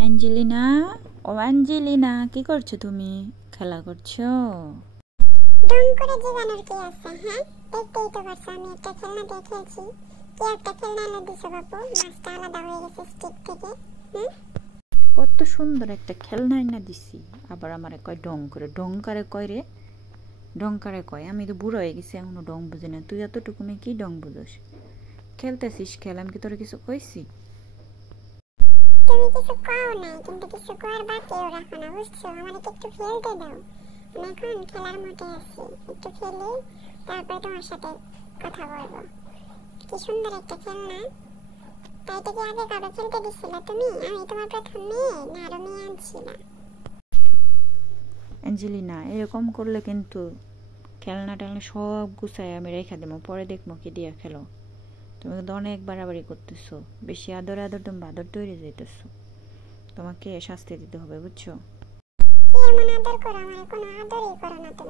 Angelina, ও Angelina, কি করছো তুমি? খেলা করছো? ডং করে জীবাণুর কি আছে? হ্যাঁ, দেখতেই তো পারছো আমি একটা খেলনা দেখেছি। কি একটা খেলনা এনে দিছো বাপু, মাছটা আলাদা হয়ে গেছে স্টিক থেকে। কত সুন্দর একটা খেলনা এনে দিছি, আবার আমারে কয় ডং করে। ডং করে কয় রে? ডং করে কয়? আমি তো বুড়ো হয়ে গেছি, এখনো ডং বুঝি না। তুই এতটুকুনে কি ডং বুঝোস? খেলতেছিস খেল, আমি কি তোরা কিছু কইছি? তুমি কিছু কও নাই, কিন্তু কিছু করার বাকিও রাখো না, বুঝছো? আমাকে একটু খেলতে দাও, আমি এখন খেলার মোটে আছি। একটু খেলে তারপরে তোমার সাথে কথা বলবো। কি সুন্দর একটা খেলনা। তাই তো কি আগে কারো খেলতে দিছিল তুমি? আমি তোমার প্রথম মেয়ে, না আরো মেয়ে আনছিলা? অ্যাঞ্জেলিনা, এরকম করলে কিন্তু খেলনা টেলনা সব গুছাই আমি রেখে দেবো, পরে দেখবো কি দিয়ে খেলো। তুমি কিন্তু অনেক বাড়াবাড়ি করতেছো, বেশি আদর আদর তুমি বাদর তৈরি যাইতেছো। তোমাকে শাস্তি দিতে হবে, বুঝছো? কি এমন আদর করো? আমার কোনো আদরই করো না তুমি।